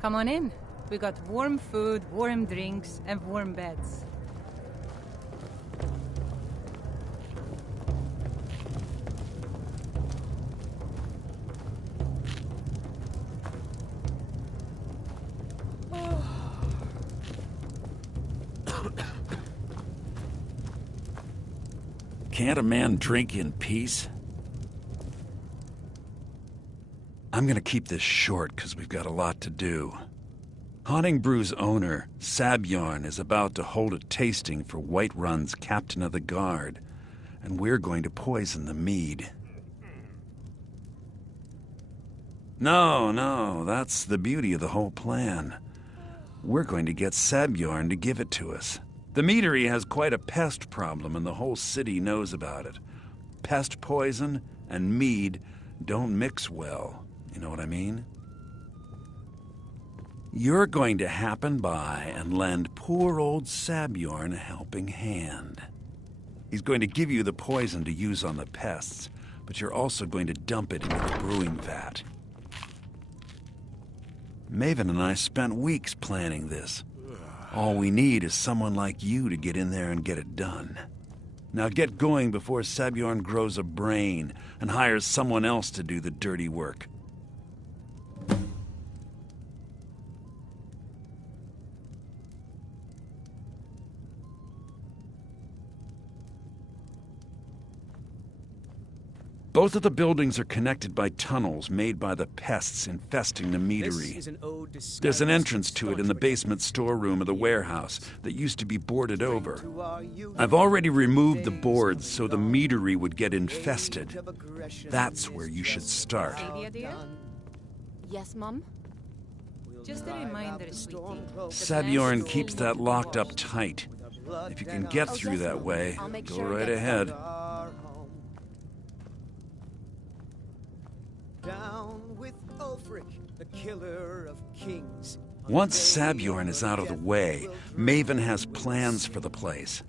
Come on in. We got warm food, warm drinks, and warm beds. Can't a man drink in peace? I'm gonna keep this short because we've got a lot to do. Haunting Brew's owner, Sabjorn, is about to hold a tasting for Whiterun's captain of the guard, and we're going to poison the mead. No, that's the beauty of the whole plan. We're going to get Sabjorn to give it to us. The meadery has quite a pest problem, and the whole city knows about it. Pest poison and mead don't mix well. You know what I mean? You're going to happen by and lend poor old Sabjorn a helping hand. He's going to give you the poison to use on the pests, but you're also going to dump it into the brewing vat. Maven and I spent weeks planning this. All we need is someone like you to get in there and get it done. Now get going before Sabjorn grows a brain and hires someone else to do the dirty work. Both of the buildings are connected by tunnels made by the pests infesting the meadery. There's an entrance to it in the basement storeroom of the warehouse that used to be boarded over. I've already removed the boards so the meadery would get infested. That's where you should start. Baby idea? Yes, Mum? Just a reminder, sweetie. Sabjorn keeps that locked up tight. If you can get through that way, go right ahead. Down with Ulfric, the killer of kings. Once Sabjorn is out of the way, Maven has plans for the place.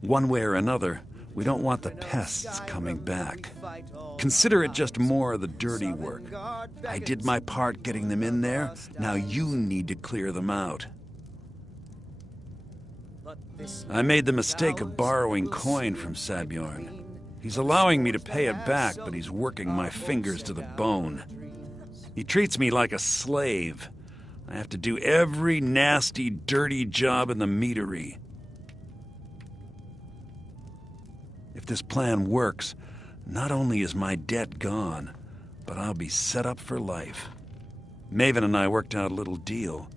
One way or another, we don't want the pests coming back. Consider it just more of the dirty work. I did my part getting them in there, now you need to clear them out. I made the mistake of borrowing coin from Sabjorn. He's allowing me to pay it back, but he's working my fingers to the bone. He treats me like a slave. I have to do every nasty, dirty job in the meadery. If this plan works, not only is my debt gone, but I'll be set up for life. Maven and I worked out a little deal.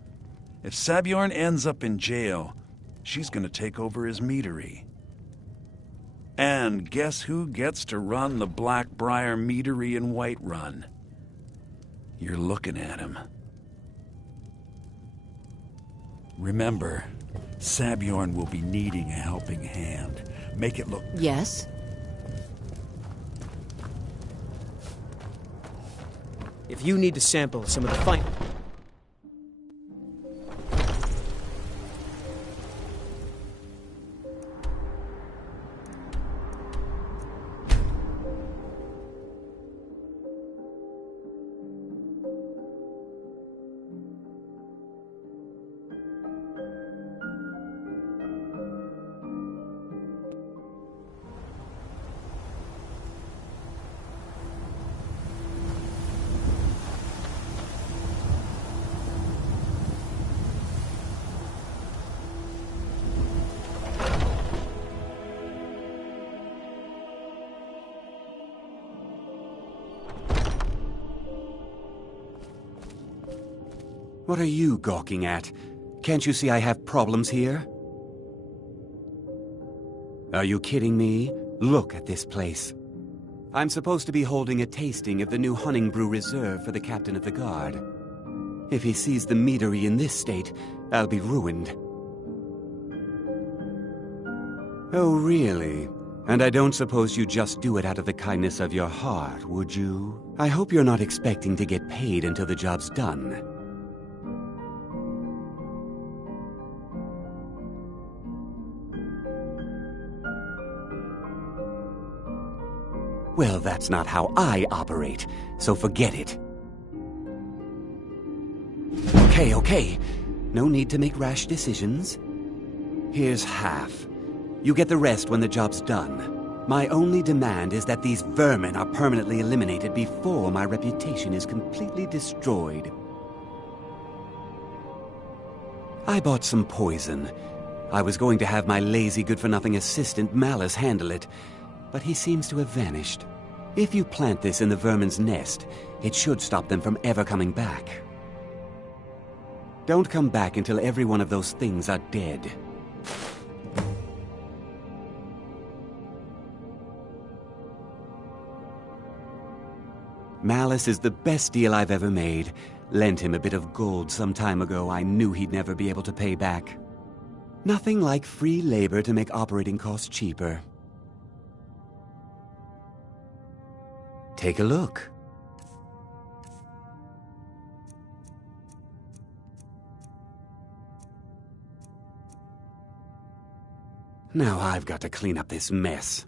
If Sabjorn ends up in jail, she's going to take over his meadery. And guess who gets to run the Blackbriar meadery in Whiterun? You're looking at him. Remember, Sabjorn will be needing a helping hand. Make it look... Yes? If you need to sample some of the fine... What are you gawking at? Can't you see I have problems here? Are you kidding me? Look at this place. I'm supposed to be holding a tasting of the new Hunting Brew Reserve for the captain of the guard. If he sees the meadery in this state, I'll be ruined. Oh, really? And I don't suppose you just do it out of the kindness of your heart, would you? I hope you're not expecting to get paid until the job's done. Well, that's not how I operate, so forget it. Okay. No need to make rash decisions. Here's half. You get the rest when the job's done. My only demand is that these vermin are permanently eliminated before my reputation is completely destroyed. I bought some poison. I was going to have my lazy good-for-nothing assistant Malice handle it, but he seems to have vanished. If you plant this in the vermin's nest, it should stop them from ever coming back. Don't come back until every one of those things are dead. Malice is the best deal I've ever made. Lent him a bit of gold some time ago I knew he'd never be able to pay back. Nothing like free labor to make operating costs cheaper. Take a look. Now I've got to clean up this mess.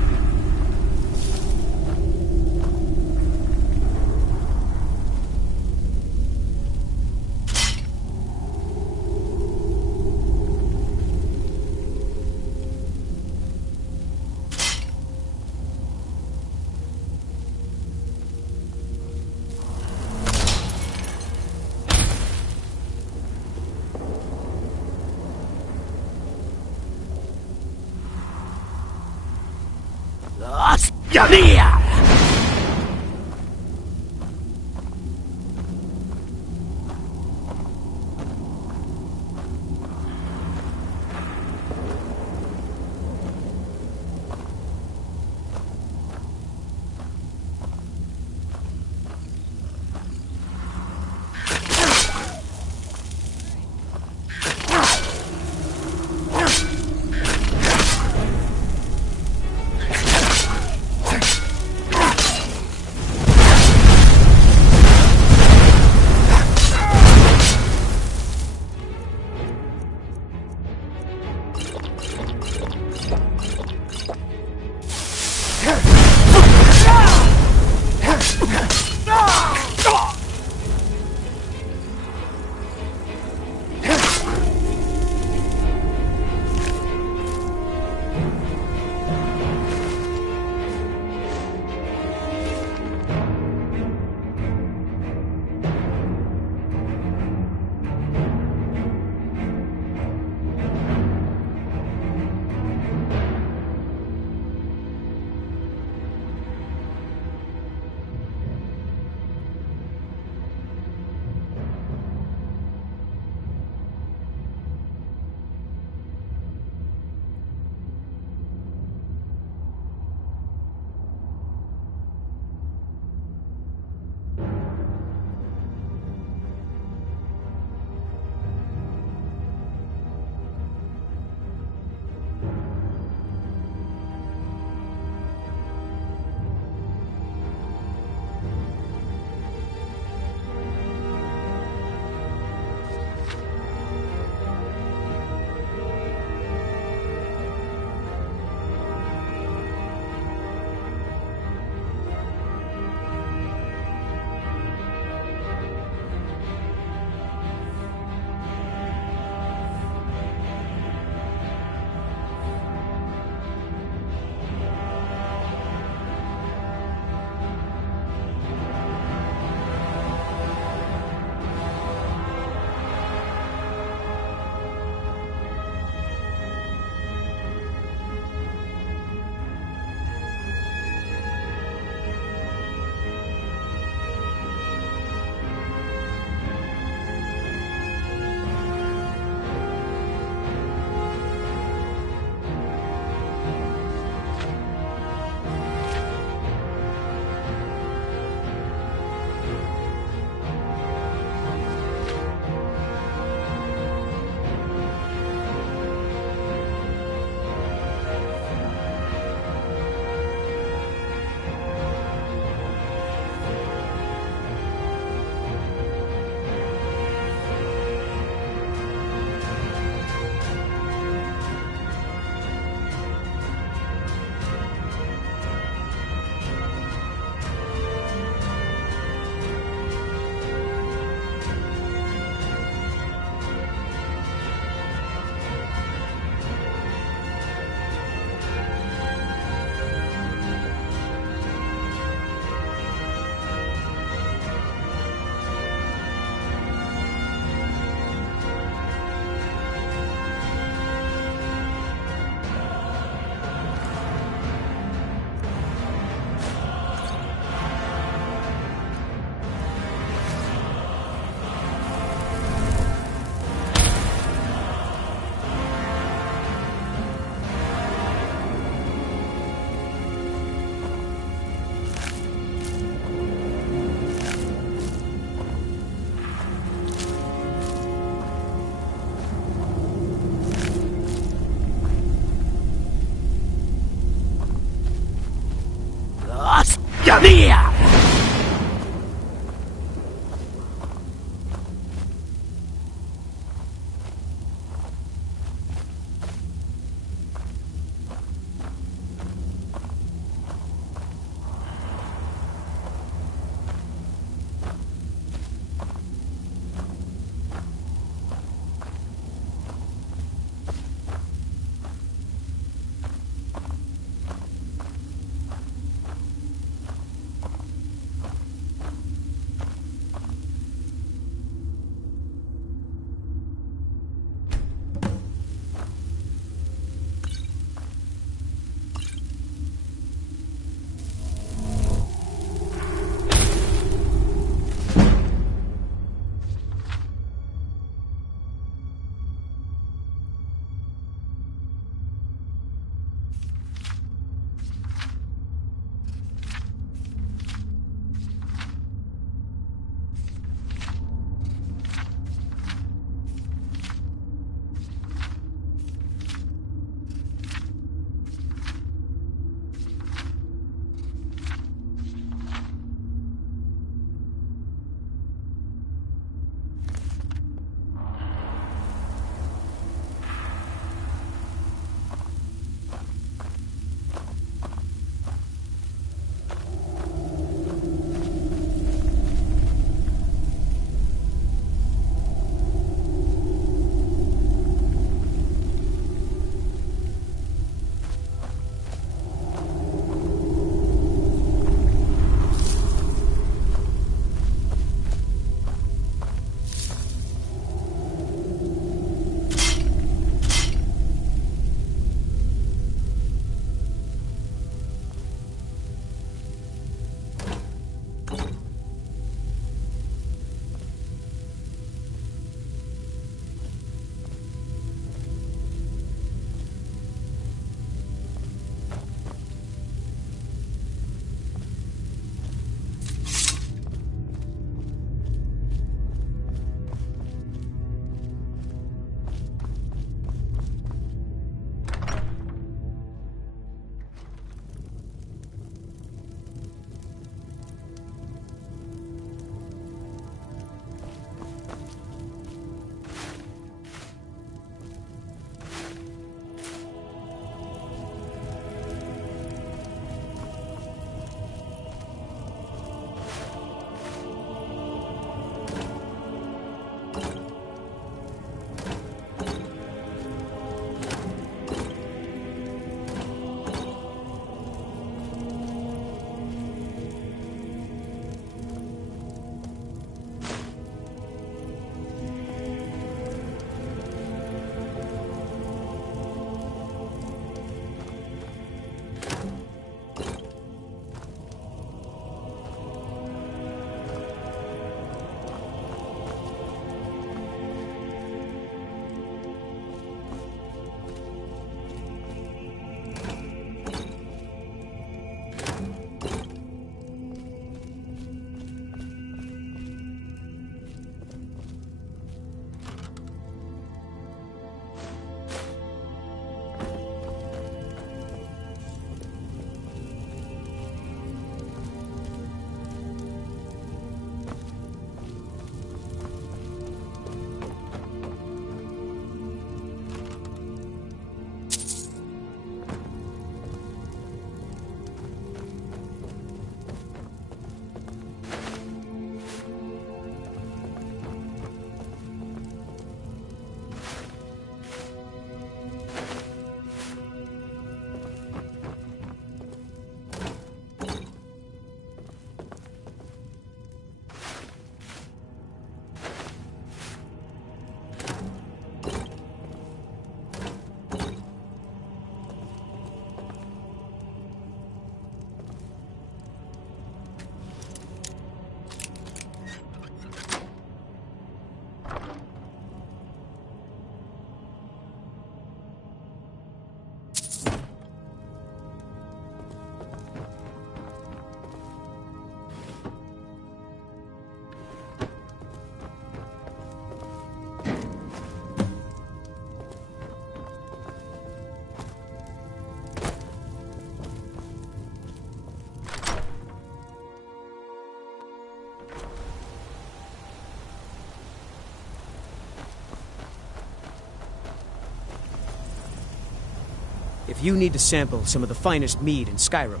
If you need to sample some of the finest mead in Skyrim,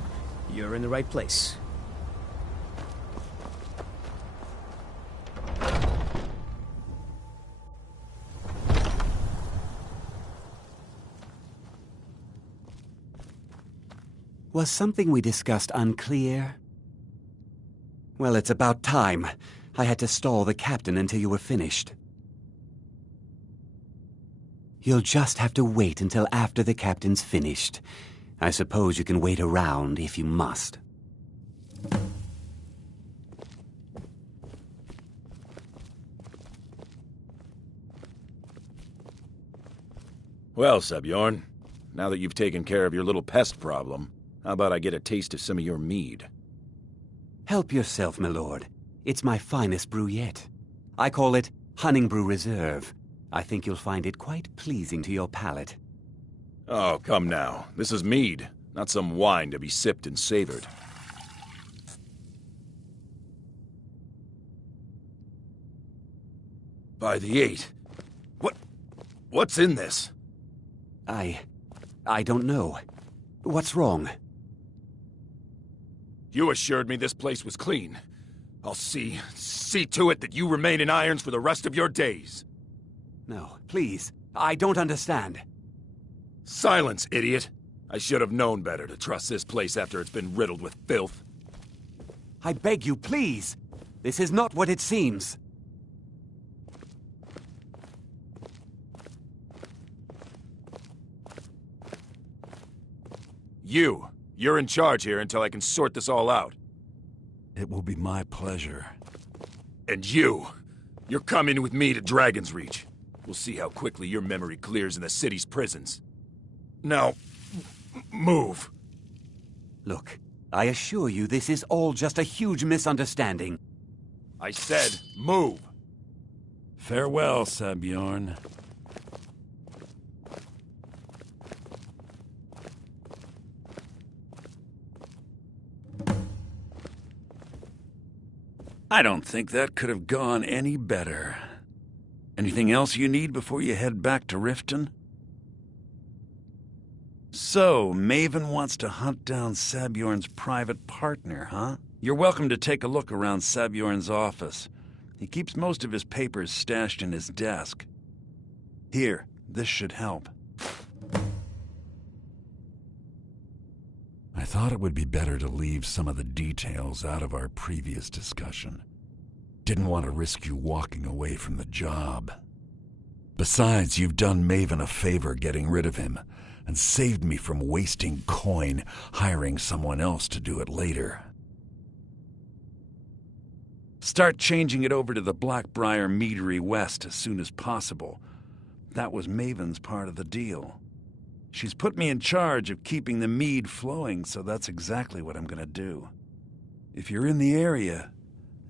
you're in the right place. Was something we discussed unclear? Well, it's about time. I had to stall the captain until you were finished. You'll just have to wait until after the captain's finished. I suppose you can wait around if you must. Well, Sebjorn, now that you've taken care of your little pest problem, how about I get a taste of some of your mead? Help yourself, my lord. It's my finest brew yet. I call it Hunning Brew Reserve. I think you'll find it quite pleasing to your palate. Oh, come now. This is mead, not some wine to be sipped and savored. By the 8. What's in this? I don't know. What's wrong? You assured me this place was clean. I'll see to it that you remain in irons for the rest of your days. No, please. I don't understand. Silence, idiot. I should have known better to trust this place after it's been riddled with filth. I beg you, please. This is not what it seems. You're in charge here until I can sort this all out. It will be my pleasure. And you're coming with me to Dragon's Reach. We'll see how quickly your memory clears in the city's prisons. Now, move. Look, I assure you this is all just a huge misunderstanding. I said, move. Farewell, Sebjorn. I don't think that could have gone any better. Anything else you need before you head back to Riften? So, Maven wants to hunt down Sabjorn's private partner, huh? You're welcome to take a look around Sabjorn's office. He keeps most of his papers stashed in his desk. Here, this should help. I thought it would be better to leave some of the details out of our previous discussion. Didn't want to risk you walking away from the job. Besides, you've done Maven a favor getting rid of him, and saved me from wasting coin hiring someone else to do it later. Start changing it over to the Blackbriar Meadery West as soon as possible. That was Maven's part of the deal. She's put me in charge of keeping the mead flowing, so that's exactly what I'm gonna do. If you're in the area,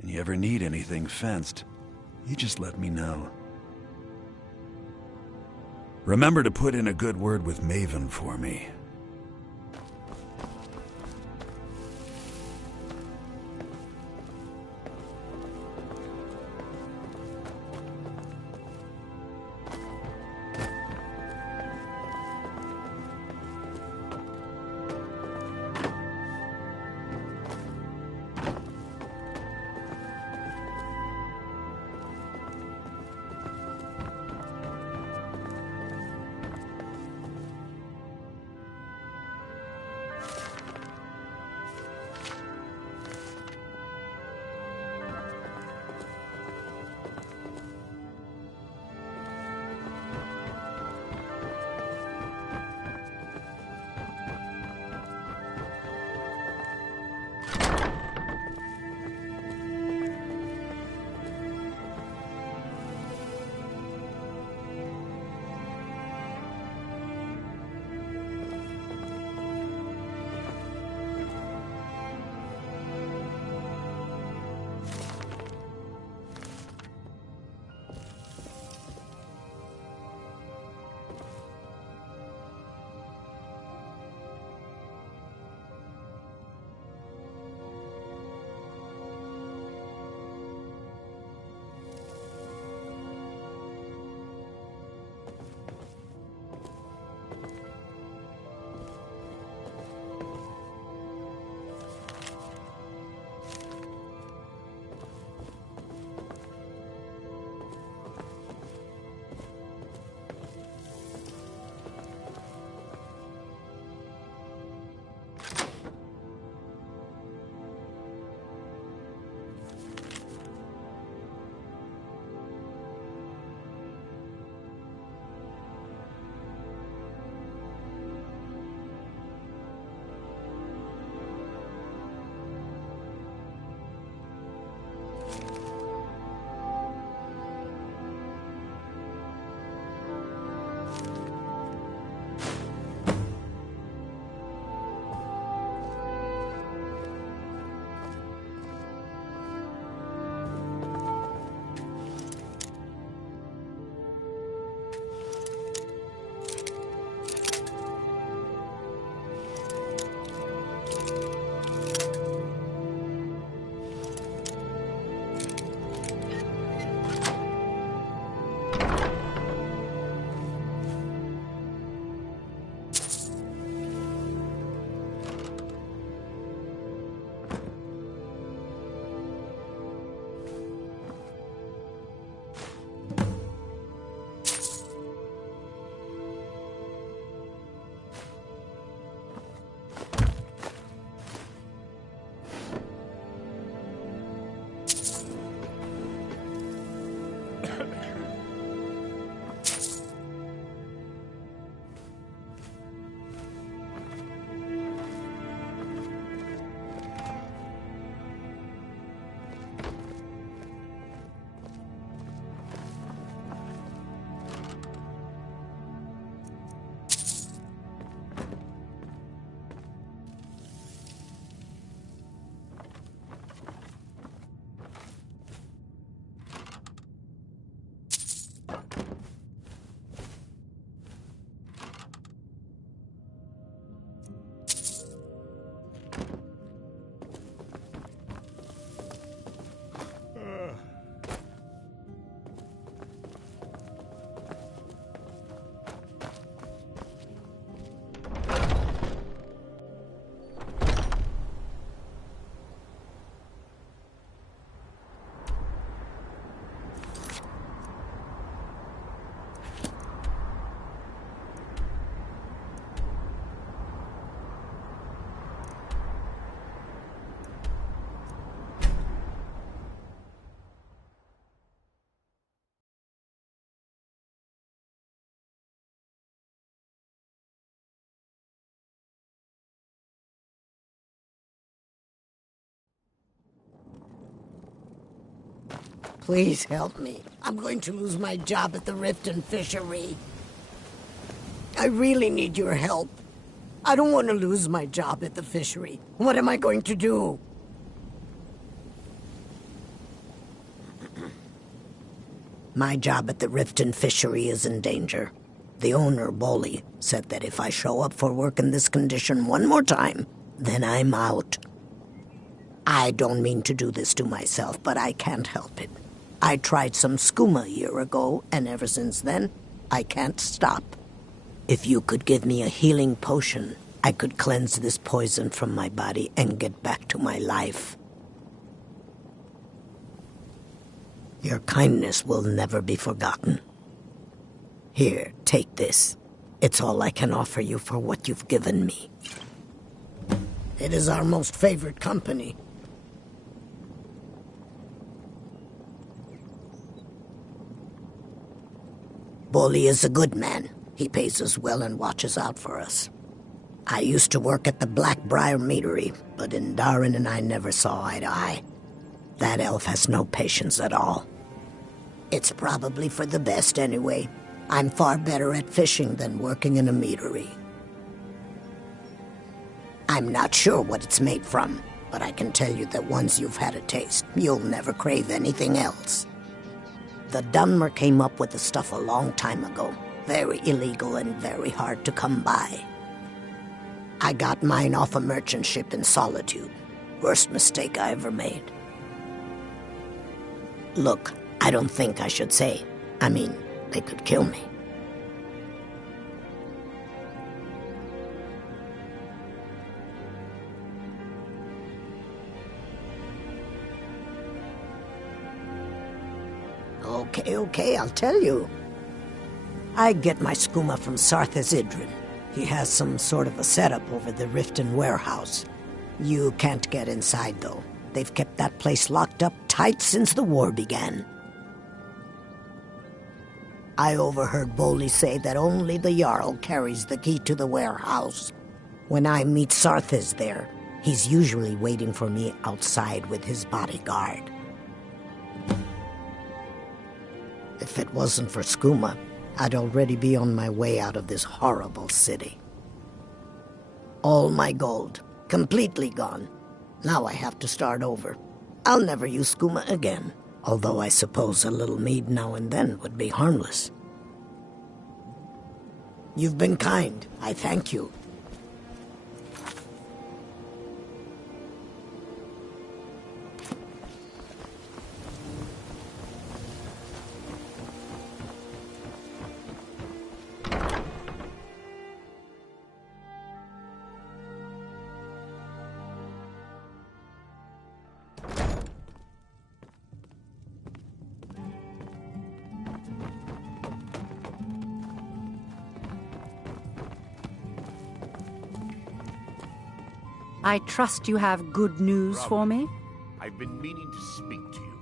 and you ever need anything fenced, you just let me know. Remember to put in a good word with Maven for me. Please help me. I'm going to lose my job at the Riften Fishery. I really need your help. I don't want to lose my job at the fishery. What am I going to do? My job at the Riften Fishery is in danger. The owner, Bolly, said that if I show up for work in this condition one more time, then I'm out. I don't mean to do this to myself, but I can't help it. I tried some skooma a year ago, and ever since then, I can't stop. If you could give me a healing potion, I could cleanse this poison from my body and get back to my life. Your kindness will never be forgotten. Here, take this. It's all I can offer you for what you've given me. It is our most favored company. Bolly is a good man. He pays us well and watches out for us. I used to work at the Blackbriar Meadery, but Indarin and I never saw eye to eye. That elf has no patience at all. It's probably for the best anyway. I'm far better at fishing than working in a meadery. I'm not sure what it's made from, but I can tell you that once you've had a taste, you'll never crave anything else. The Dunmer came up with the stuff a long time ago. Very illegal and very hard to come by. I got mine off a merchant ship in Solitude. Worst mistake I ever made. Look, I don't think I should say. I mean, they could kill me. Okay, I'll tell you. I get my skooma from Sarthas Idrin. He has some sort of a setup over the Riften warehouse. You can't get inside, though. They've kept that place locked up tight since the war began. I overheard Bolly say that only the Jarl carries the key to the warehouse. When I meet Sarthas there, he's usually waiting for me outside with his bodyguard. If it wasn't for skooma, I'd already be on my way out of this horrible city. All my gold, completely gone. Now I have to start over. I'll never use skooma again, although I suppose a little mead now and then would be harmless. You've been kind. I thank you. I trust you have good news for me? I've been meaning to speak to you.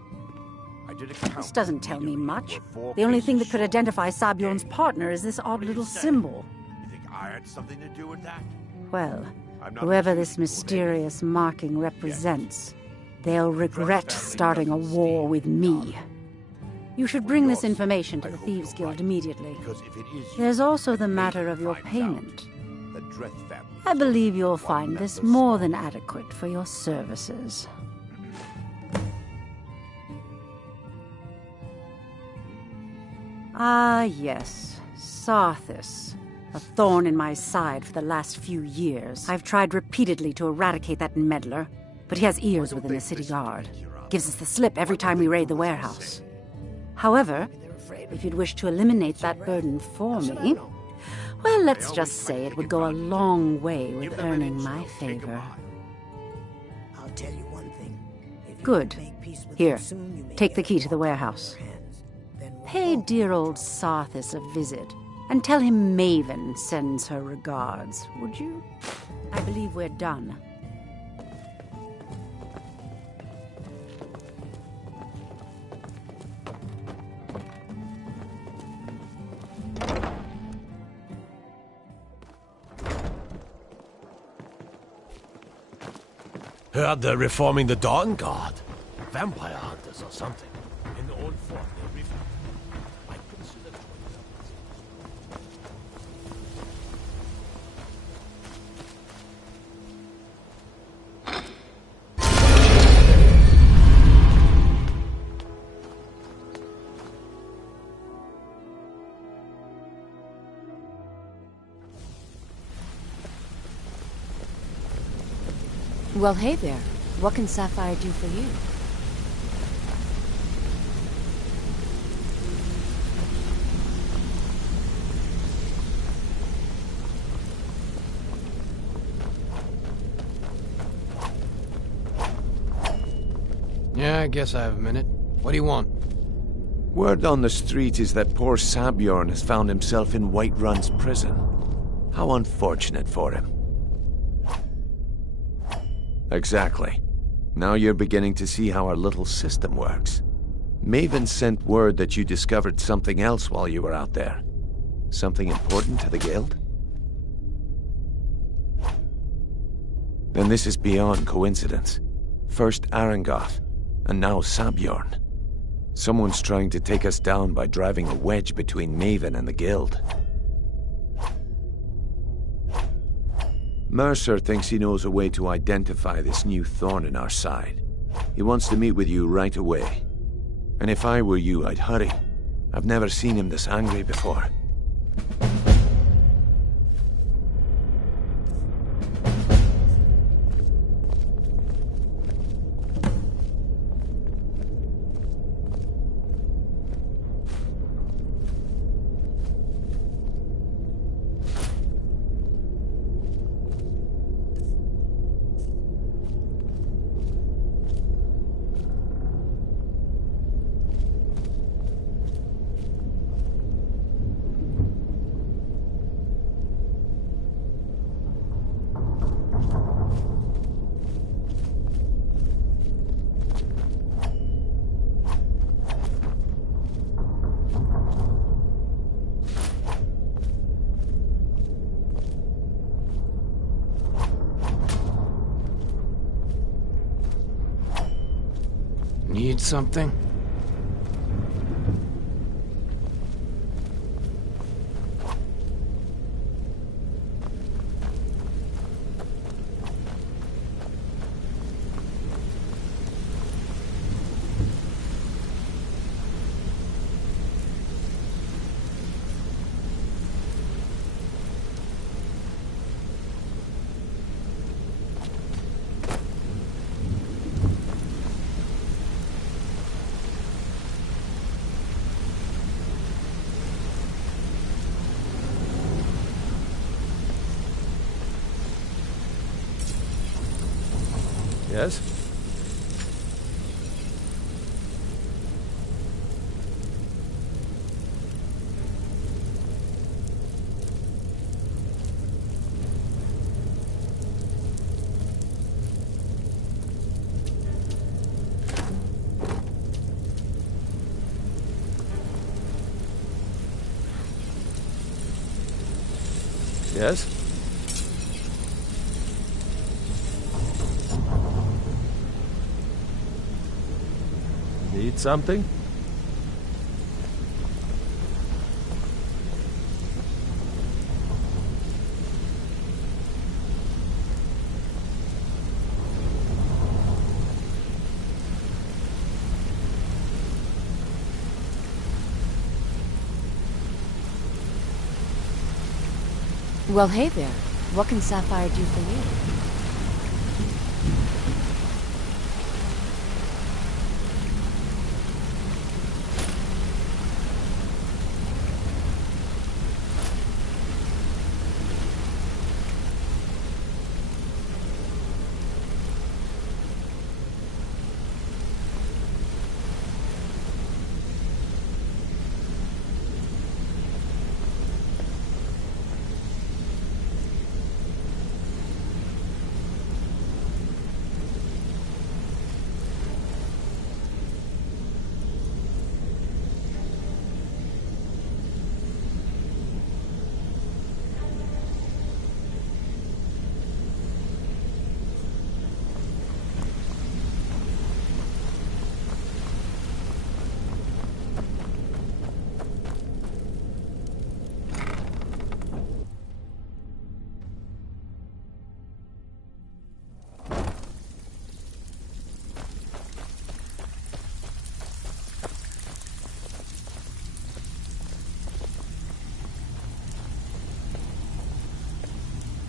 I did a count. This doesn't tell me much. The only thing that could identify Sabion's partner is this odd little symbol. You think I had something to do with that? Well, whoever this mysterious marking represents, they'll regret starting a war with me. You should bring this information to the Thieves Guild immediately. There's also the matter of your payment. I believe you'll find this more than adequate for your services. Ah, yes. Sarthas. A thorn in my side for the last few years. I've tried repeatedly to eradicate that meddler, but he has ears within the city guard. Gives us the slip every time we raid the warehouse. However, if you'd wish to eliminate that burden for me, well, let's just say it would go a long way with earning my favor. I'll tell you one thing. Good. Here, take the key to the warehouse. Pay dear old Sarthas a visit, and tell him Maven sends her regards, would you? I believe we're done. Heard they're reforming the Dawn Guard. Vampire hunters or something. In Well, hey there. What can Sapphire do for you? Yeah, I guess I have a minute. What do you want? Word on the street is that poor Sabjorn has found himself in Whiterun's prison. How unfortunate for him. Exactly. Now you're beginning to see how our little system works. Maven sent word that you discovered something else while you were out there. Something important to the guild? Then this is beyond coincidence. First Arangoth, and now Sabjorn. Someone's trying to take us down by driving a wedge between Maven and the guild. Mercer thinks he knows a way to identify this new thorn in our side. He wants to meet with you right away. And if I were you, I'd hurry. I've never seen him this angry before. Need something? Yes? Yes? Need something? Well, hey there. What can Sapphire do for you?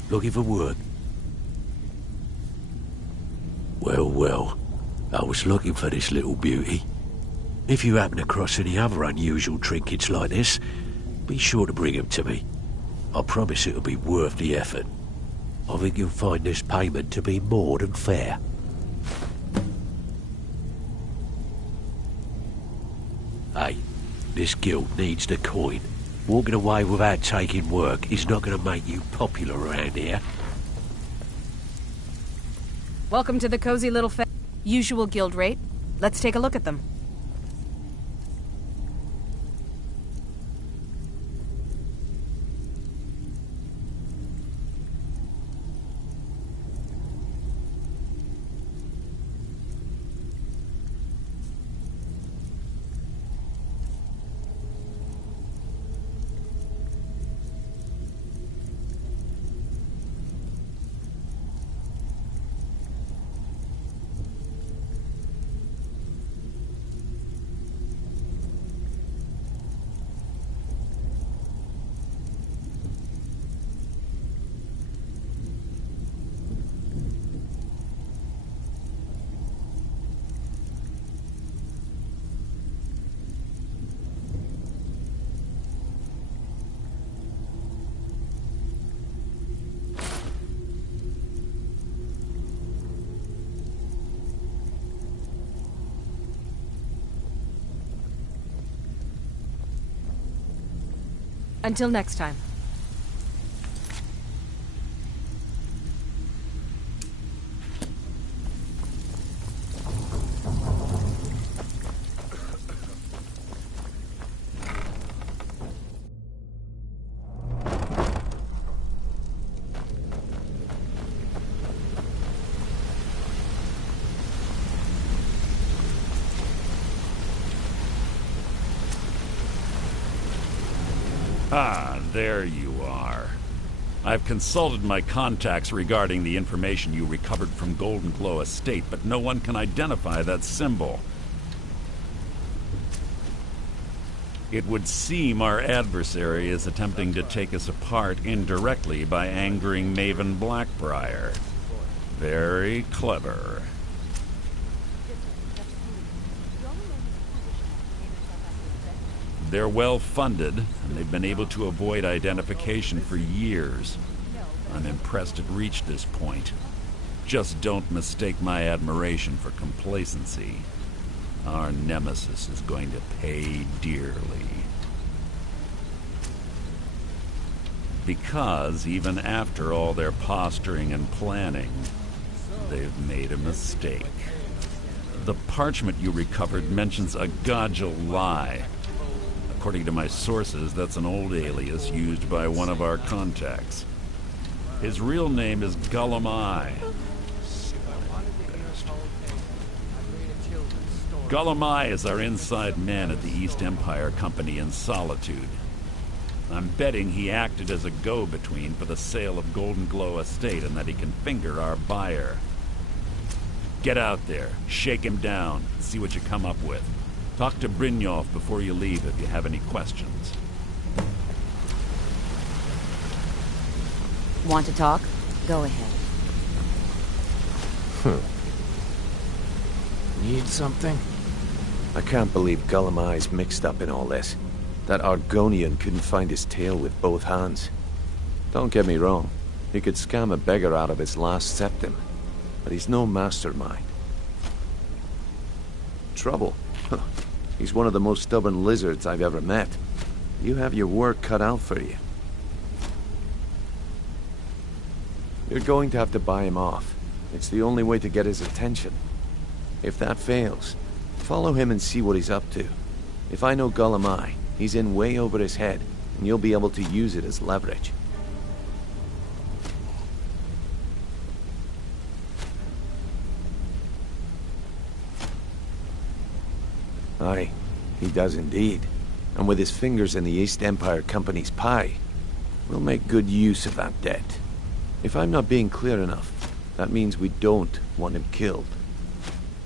Looking for wood. Well, well. I was looking for this little beauty. If you happen across any other unusual trinkets like this, be sure to bring them to me. I promise it'll be worth the effort. I think you'll find this payment to be more than fair. Hey, this guild needs the coin. Walking away without taking work is not going to make you popular around here. Welcome to the cozy little usual guild rate. Let's take a look at them. Until next time. Ah, there you are. I've consulted my contacts regarding the information you recovered from Golden Glow Estate, but no one can identify that symbol. It would seem our adversary is attempting to take us apart indirectly by angering Maven Blackbriar. Very clever. They're well-funded, and they've been able to avoid identification for years. I'm impressed it reached this point. Just don't mistake my admiration for complacency. Our nemesis is going to pay dearly. Because even after all their posturing and planning, they've made a mistake. The parchment you recovered mentions a Godjal lie. According to my sources, that's an old alias used by one of our contacts. His real name is Gullum Eye. Gullum Eye is our inside man at the East Empire Company in Solitude. I'm betting he acted as a go-between for the sale of Golden Glow Estate and that he can finger our buyer. Get out there, shake him down, and see what you come up with. Talk to Brynjolf before you leave if you have any questions. Want to talk? Go ahead. Need something? I can't believe Gullum Eye's mixed up in all this. That Argonian couldn't find his tail with both hands. Don't get me wrong, he could scam a beggar out of his last septim, but he's no mastermind. Trouble? He's one of the most stubborn lizards I've ever met. You have your work cut out for you. You're going to have to buy him off. It's the only way to get his attention. If that fails, follow him and see what he's up to. If I know Gullum Eye, he's in way over his head, and you'll be able to use it as leverage. Aye, he does indeed. And with his fingers in the East Empire Company's pie, we'll make good use of that debt. If I'm not being clear enough, that means we don't want him killed.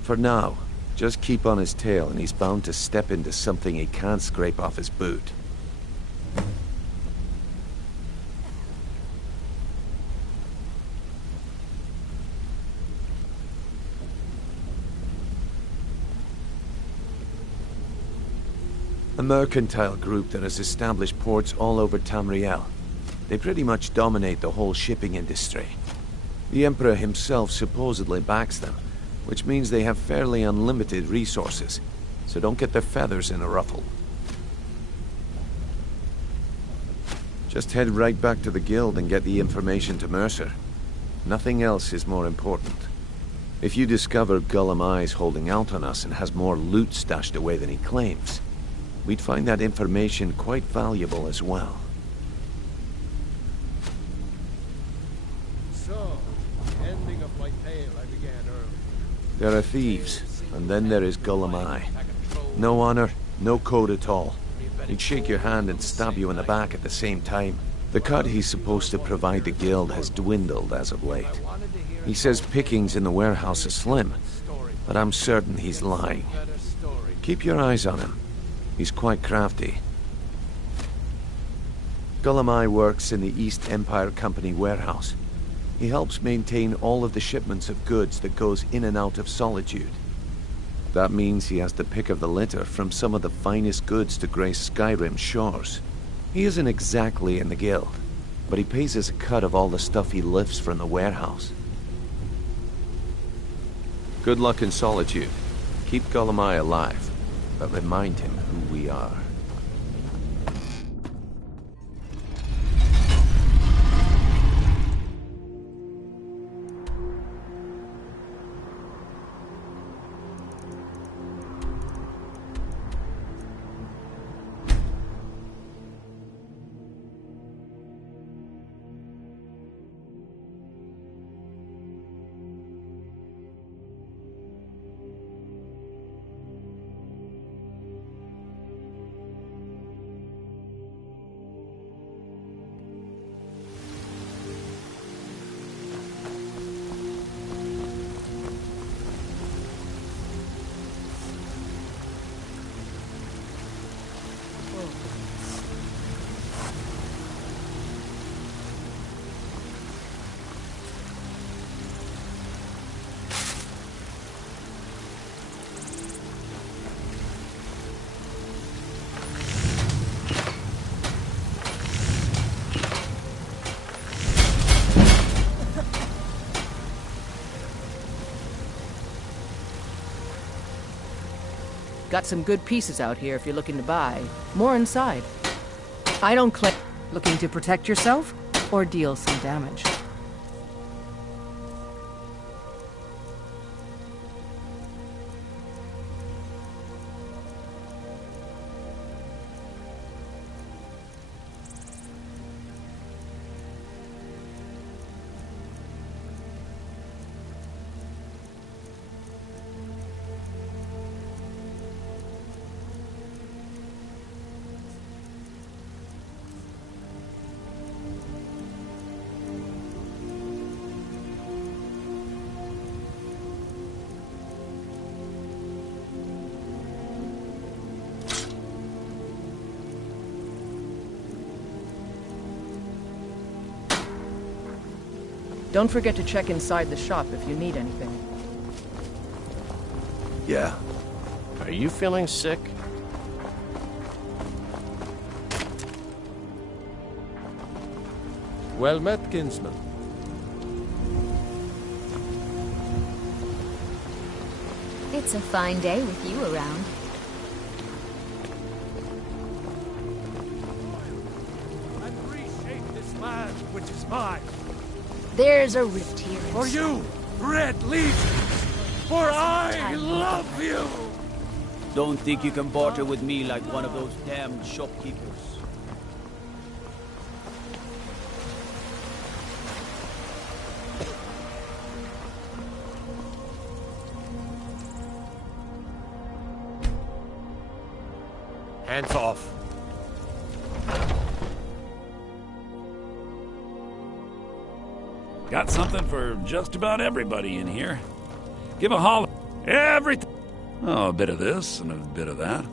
For now, just keep on his tail and he's bound to step into something he can't scrape off his boot. A mercantile group that has established ports all over Tamriel. They pretty much dominate the whole shipping industry. The Emperor himself supposedly backs them, which means they have fairly unlimited resources, so don't get their feathers in a ruffle. Just head right back to the guild and get the information to Mercer. Nothing else is more important. If you discover Gullum Eye's holding out on us and has more loot stashed away than he claims, we'd find that information quite valuable as well. So, ending of my tale I began early. There are thieves, and then there is Gullum Eye. No honor, no code at all. He'd shake your hand and stab you in the back at the same time. The cut he's supposed to provide the guild has dwindled as of late. He says pickings in the warehouse are slim, but I'm certain he's lying. Keep your eyes on him. He's quite crafty. Gullum Eye works in the East Empire Company warehouse. He helps maintain all of the shipments of goods that goes in and out of Solitude. That means he has the pick of the litter from some of the finest goods to grace Skyrim's shores. He isn't exactly in the guild, but he pays us a cut of all the stuff he lifts from the warehouse. Good luck in Solitude. Keep Gullum Eye alive, but remind him who we are. Got some good pieces out here if you're looking to buy. More inside. I don't claim... Looking to protect yourself? Or deal some damage? Don't forget to check inside the shop if you need anything. Yeah. Are you feeling sick? Well met, kinsman. It's a fine day with you around. And reshape this land, which is mine. There's a rift here. For you, Red Legion! For I love you! Don't think you can barter with me like one of those damned shopkeepers. Hands off. Got something for just about everybody in here. Give a holler. Everything. Oh, a bit of this and a bit of that.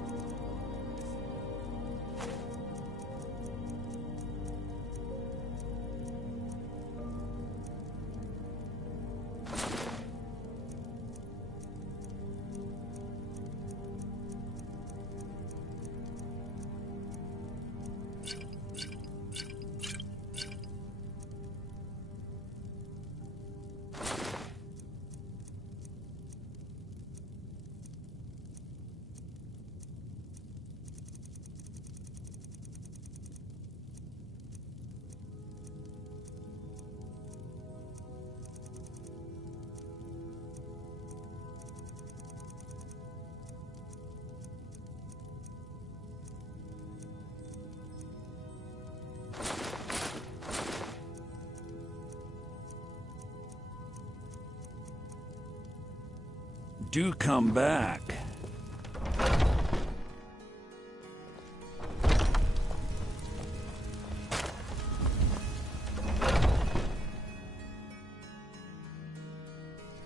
do come back.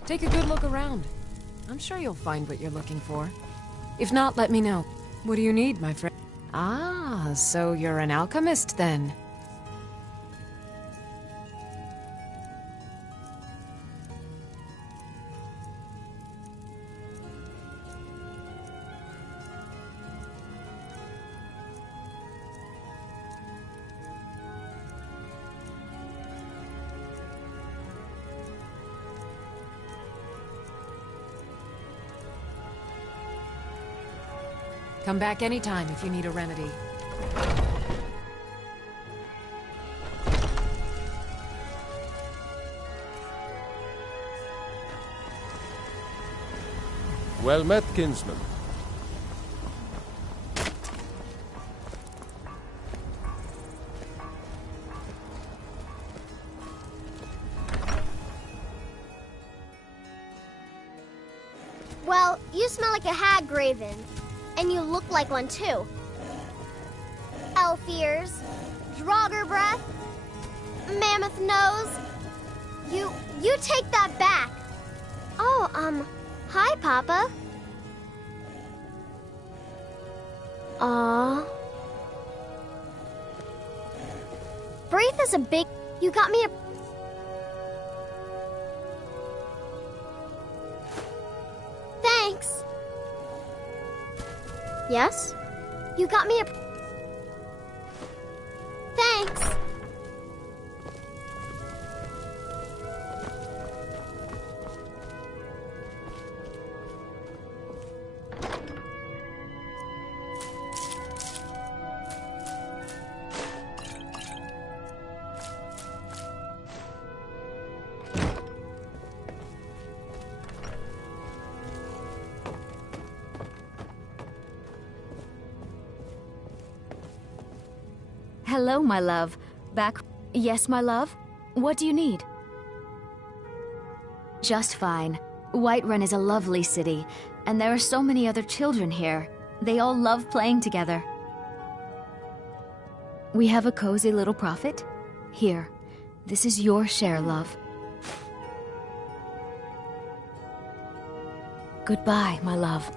Take a good look around. I'm sure you'll find what you're looking for. If not, let me know. What do you need, my friend? Ah, so you're an alchemist then. Come back anytime if you need a remedy. Well met, kinsman. Well, you smell like a hag, Raven. And you look like one, too. Elf ears, draugr breath, mammoth nose. You take that back. Oh, hi, Papa. Aw. Braith is a big... You got me a... Thanks. Yes? You got me a... Thanks. Hello, my love. Back... Yes, my love? What do you need? Just fine. Whiterun is a lovely city, and there are so many other children here. They all love playing together. We have a cozy little profit. Here, this is your share, love. Goodbye, my love.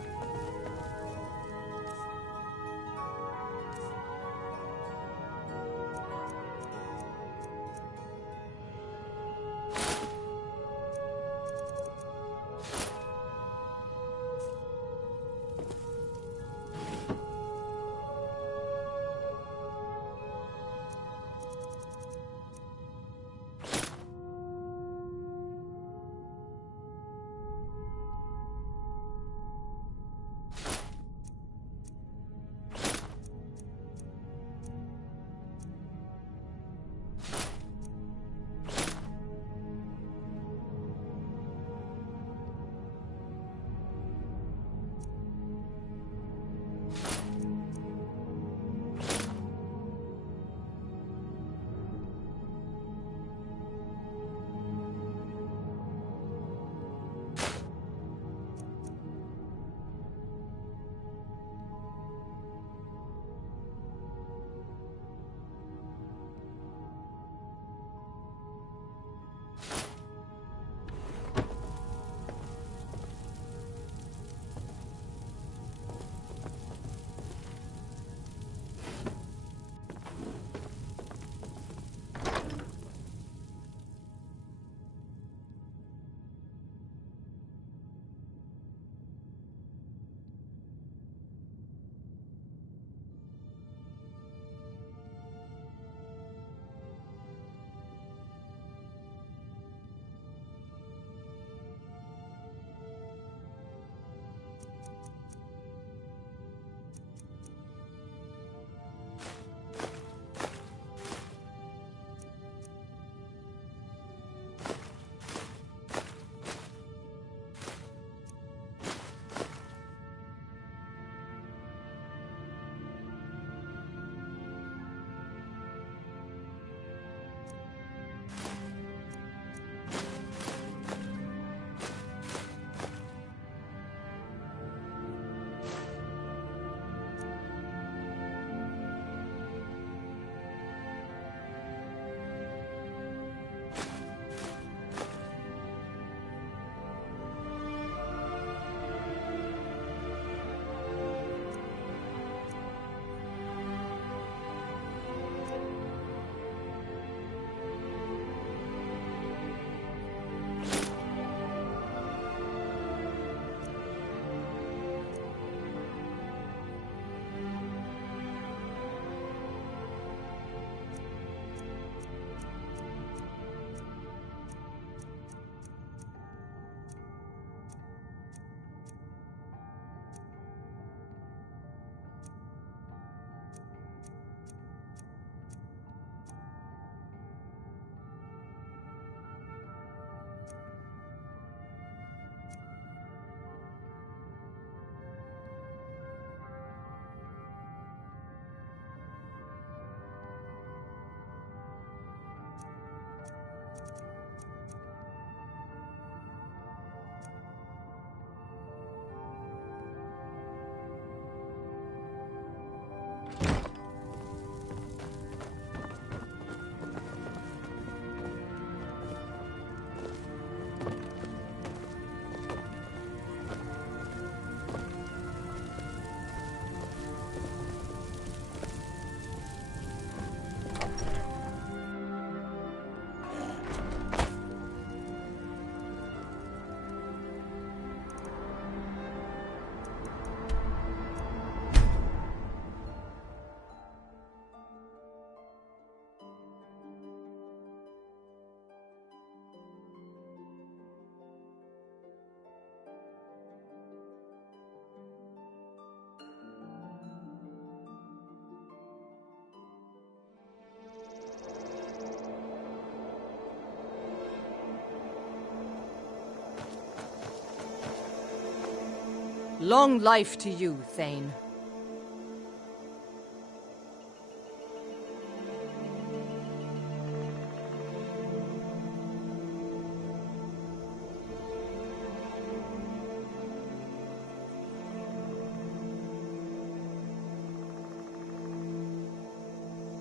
Long life to you, Thane.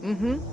Mm-hmm.